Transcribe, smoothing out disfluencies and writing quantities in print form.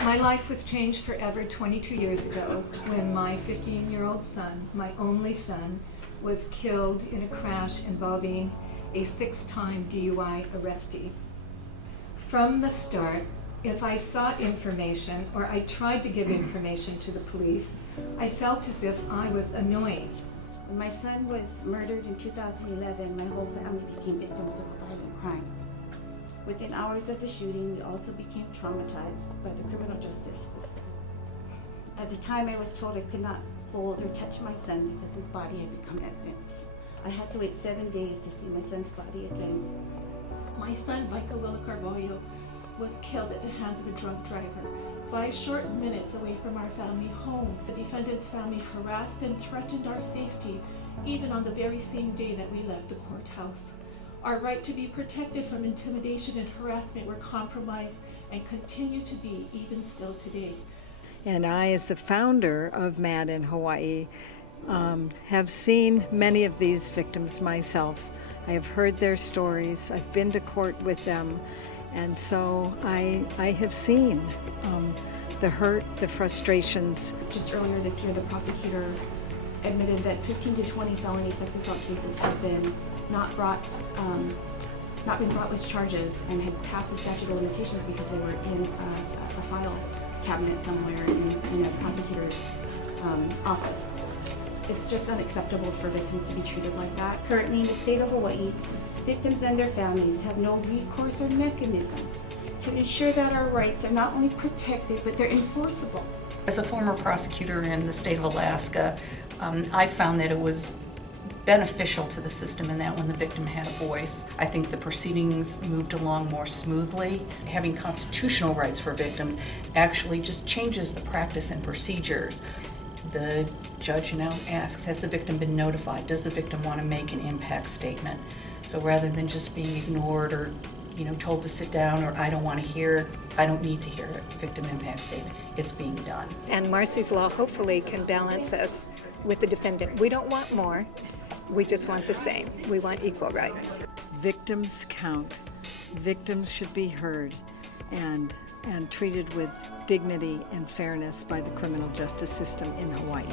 My life was changed forever 22 years ago when my 15-year-old son, my only son, was killed in a crash involving a 6-time DUI arrestee. From the start, if I sought information or I tried to give information to the police, I felt as if I was annoying. When my son was murdered in 2011, my whole family became victims of a violent crime. Within hours of the shooting, we also became traumatized by the criminal justice system. At the time, I was told I could not hold or touch my son because his body had become evidence. I had to wait 7 days to see my son's body again. My son, Michael Willa Carvalho, was killed at the hands of a drunk driver. 5 short minutes away from our family home, the defendant's family harassed and threatened our safety, even on the very same day that we left the courthouse. Our right to be protected from intimidation and harassment were compromised and continue to be even still today. And I, as the founder of MAD in Hawaii, have seen many of these victims myself. I have heard their stories. I've been to court with them. And so I have seen the hurt, the frustrations. Just earlier this year, the prosecutor admitted that 15 to 20 felony sex assault cases have been not been brought with charges and had passed the statute of limitations because they were in a file cabinet somewhere in a prosecutor's office. It's just unacceptable for victims to be treated like that. Currently in the state of Hawaii, victims and their families have no recourse or mechanism to ensure that our rights are not only protected, but they're enforceable. As a former prosecutor in the state of Alaska, I found that it was beneficial to the system in that when the victim had a voice, I think the proceedings moved along more smoothly. Having constitutional rights for victims actually just changes the practice and procedures. The judge now asks, has the victim been notified? Does the victim want to make an impact statement? So rather than just being ignored or told to sit down, or I don't want to hear, I don't need to hear a victim impact statement, it's being done. And Marsy's Law hopefully can balance us with the defendant. We don't want more, we just want the same. We want equal rights. Victims count. Victims should be heard and treated with dignity and fairness by the criminal justice system in Hawaii.